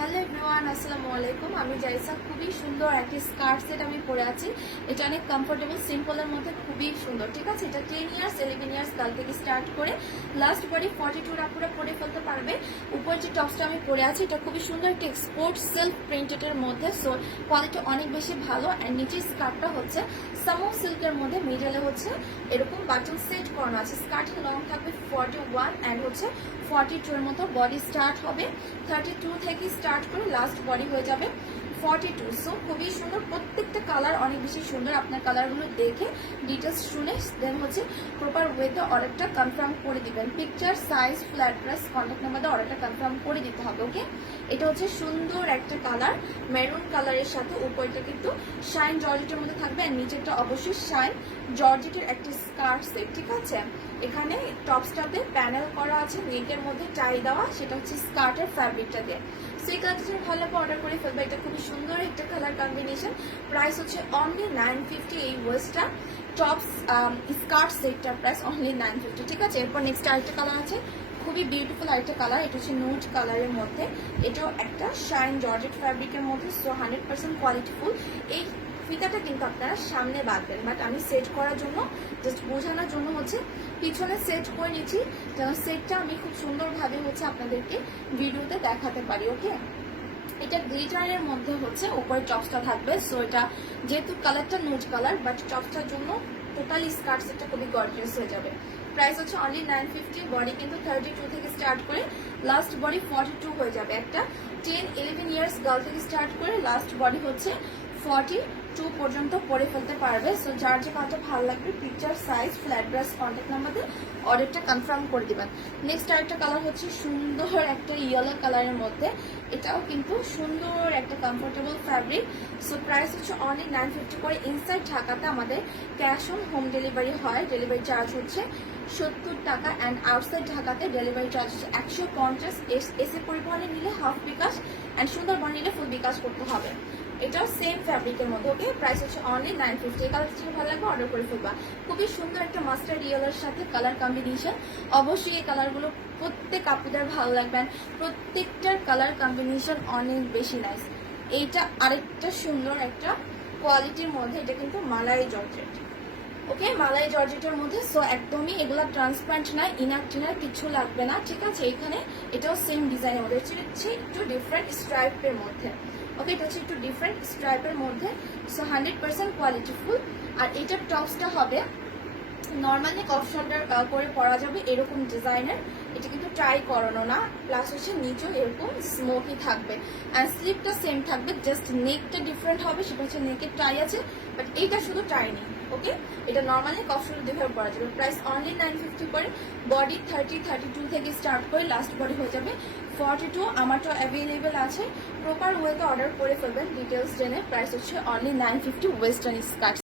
Hello everyone, আসসালামু আলাইকুম। আমি জাইসা। খুবই সুন্দর একটি স্কার্ট সেট আমি পরে আছি। এটা অনেক কমফোর্টেবল, সিম্পলের মধ্যে খুবই সুন্দর। ঠিক আছে, এটা 10 ইয়ার্স 11 ইয়ার্স কাল থেকে স্টার্ট করে লাস্ট বডি 42 আপুরা পরে ফেলতে পারবে। উপর যে টপসটা আমি পরে আছি এটা খুবই সুন্দর একটি এক্সপোর্ট সেলফ প্রিন্টেডের মধ্যে, সো কোয়ালিটি অনেক বেশি ভালো। অ্যান্ড নিচের স্কার্টটা হচ্ছে সামো সিল্কের মধ্যে, মিডলে হচ্ছে এরকম বাটন সেট করানো আছে। স্কার্টের লং থাকবে 41 অ্যান্ড হচ্ছে 42 এর মতো। বডি স্টার্ট হবে 32 থেকে স্টার্ট করে লাস্ট বডি হয়ে যাবে 42। সো খুবই সুন্দর, প্রত্যেকটা কালার অনেক বেশি সুন্দর। আপনার কালারগুলো দেখে ডিটেলস শুনে দেন হচ্ছে প্রপার ওয়েতে অর্ডারটা কনফার্ম করে দিবেন। Picture, size, flat price, contact number দিয়ে অর্ডারটা কনফার্ম করে দিতে হবে। ওকে, এটা হচ্ছে সুন্দর একটা কালার, মেরুন কালারের সাথে উপরটা কিন্তু শাইন জর্জেটের মধ্যে থাকবে আর নিচেরটা অবশ্যই শাইন জর্জেটের একটা স্কার্ট সেট। ঠিক আছে, এখানে টপসটাতে প্যানেল করা আছে, নেকের মধ্যে টাই দেওয়া, সেটা হচ্ছে স্কার্টের ফ্যাব্রিকটা দিয়ে। সেই কালারটা ভালো লাগবে অর্ডার করে ফেলবে। এটা খুবই সুন্দর একটা কালার কম্বিনেশন। প্রাইস হচ্ছে অনলি 950। এই ওয়েস্টটা টপস স্কার্ট সেটটার প্রাইস অনলি 950। ঠিক আছে, এরপর নেক্সট আরেকটা কালার আছে, খুবই বিউটিফুল আরেকটা কালার। এটা হচ্ছে নুড কালারের মধ্যে, এটাও একটা শাইন জর্জেট ফ্যাব্রিকের মধ্যে, সো 100% কোয়ালিটিফুল। এই ফিতাটা কিন্তু আপনারা সামনে বাঁধবেন, বাট আমি সেট করার জন্য জাস্ট বোঝানোর জন্য হচ্ছে পিছনে সেট করে নিচ্ছি, যেন সেটটা আমি খুব সুন্দরভাবে হচ্ছে আপনাদেরকে ভিডিওতে দেখাতে পারি। ওকে, এটা গ্লিটারের মধ্যে হচ্ছে উপরে টপসটা থাকবে। সো এটা যেহেতু কালারটা নুড কালার, বাট টপসটার জন্য টোটালি স্কার্ট সেটটা খুবই গর্জিয়াস হয়ে যাবে। প্রাইস হচ্ছে অনলি 950। বডি কিন্তু 32 থেকে স্টার্ট করে লাস্ট বডি 42 হয়ে যাবে। একটা 10-11 ইয়ার্স গার্ল থেকে স্টার্ট করে লাস্ট বডি হচ্ছে 42 পর্যন্ত পরে ফেলতে পারবে। সো যার যে কালারটা ভালো লাগবে picture, size, flat brush, contact number দিয়ে অর্ডারটা কনফার্ম করে দিবেন। নেক্সট আরেকটা কালার হচ্ছে সুন্দর একটা ইয়েলো কালারের মধ্যে, এটাও কিন্তু সুন্দর একটা কমফোর্টেবল ফ্যাব্রিক। সো প্রাইস হচ্ছে অনলি 950 করে। ইনসাইড ঢাকাতে আমাদের ক্যাশ অন হোম ডেলিভারি হয়, ডেলিভারি চার্জ হচ্ছে 70 টাকা। অ্যান্ড আউটসাইড ঢাকাতে ডেলিভারি চার্জ হচ্ছে 150। এসে পরিবহনে নিলে হাফ বিকাশ, অ্যান্ড সুন্দরবন নিলে ফুল বিকাশ করতে হবে। এটাও সেম ফ্যাব্রিকের মধ্যে। ওকে, প্রাইস হচ্ছে অনলি 950। এই কালারটা ভালো লাগবে অর্ডার করে ফেলবা। খুবই সুন্দর একটা মাস্টার্ড ইয়েলোর সাথে কালার কম্বিনেশন। অবশ্যই এই কালারগুলো প্রত্যেক আপুদের ভালো লাগবে, প্রত্যেকটার কালার কম্বিনেশন অনেক বেশি নাইস। এইটা আরেকটা সুন্দর একটা কোয়ালিটির মধ্যে, এটা কিন্তু মালাই জর্জেট। ওকে, মালাই জর্জেটের মধ্যে, সো একদমই এগুলো ট্রান্সপারেন্ট না, ইনার টিনার কিছু লাগবে না। ঠিক আছে, এখানে এটাও সেম ডিজাইনের মধ্যে হচ্ছে একটু ডিফারেন্ট স্ট্রাইপের মধ্যে। ওকে, এটা হচ্ছে একটু ডিফারেন্ট স্ট্রাইপের মধ্যে, সো 100% কোয়ালিটিফুল। আর এটার টপসটা হবে নর্মালি কফ শোল্ডার করে পরা যাবে এরকম ডিজাইনের। এটা কিন্তু ট্রাই করানো না, প্লাস হচ্ছে নিচেও এরকম স্মোকি থাকবে অ্যান্ড স্লিপটা সেম থাকবে, জাস্ট নেকটা ডিফারেন্ট হবে, সেটা হচ্ছে নেকের টাই আছে, বাট এইটা শুধু টাই নেই। ওকে, এটা নর্মালি কফ শোল্ডার যেভাবে পরা যাবে। প্রাইস অনলি 950 করে। বডি 32 থেকে স্টার্ট করে লাস্ট বডি হয়ে যাবে 42। আমারটা অ্যাভেলেবেল আছে, প্রপার ওয়েতে অর্ডার করে ফেলবেন ডিটেলস জেনে। প্রাইস হচ্ছে অনলি 950 ওয়েস্টার্ন স্কার্ট।